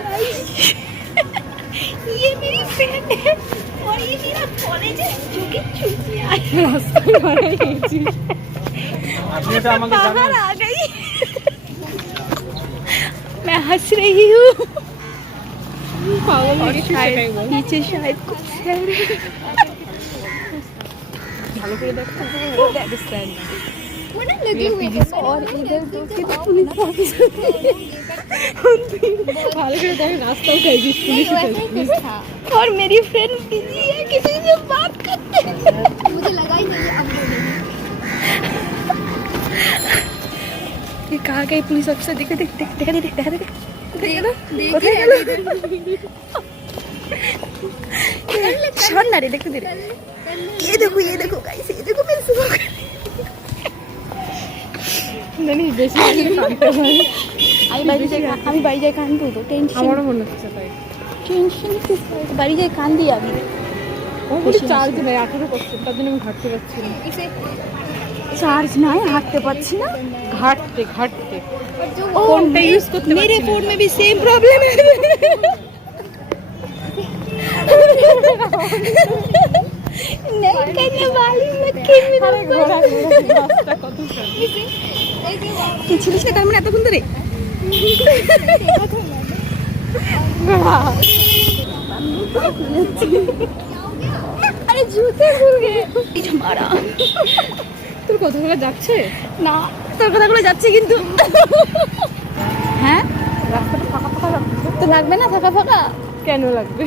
Guys ये मेरी friend है और ये मेरा कॉलेज है जो कि छुट्टियां है रास्ते में गई আপনি তো আমাকে बाहर জানেন आ गई मैं हंस रही हूँ পাগল और হয়ে গেছিস সেটাই বল। शायद पीछे शायद कुछ है ভালো করে দেখো वो अंडरस्टैंड वो ना लगे हुए थे और इधर दो के पुलिस ऑफिसर ভালো করে দেখো রাস্তাও খাইছিস नहीं পুলিশ वैसे ही कुछ था और मेरी फ्रेंड बिजी है किसी से बात करते मुझे लगा ही नहीं अब वो नहीं ये कहाँ गई पुलिस ऑफिसर देखा देख देख देखा देख देखा देख देखे शॉट ना रे देखो दे ये देखो गाइस ये देखो मेरे सुबह জানি বেশি শান্ত হয় আমি বাড়ি যাই কান দেবো টেনশন আমারও মনে হচ্ছে তাই টেনশন বাড়ি যাই কান দিই আমি ও বলি চার্জ নেই 18% তার জন্য আমি ঘাটতে পারছি না इसे চার্জ নাই হাঁটতে পারছি না ঘাটতে और जो ओ, फोनটা यूज करते मेरे पारছি না। फोन में भी सेम प्रॉब्लम है नहीं करने वाली लेकिन আরে ঘোড়া রাস্তা কত সুন্দর। ऐसे কি ছিলিস না তার মানে এতক্ষণ ধরে देखा था मैंने अरे जूते भूल गए हमारा তোর কথাগুলো যাচ্ছে না তোর কথাগুলো যাচ্ছে কিন্তু হ্যাঁ রাস্তাটা ফাঁকা ফাঁকা লাগছে তো লাগবে না ফাঁকা ফাঁকা কেন লাগবে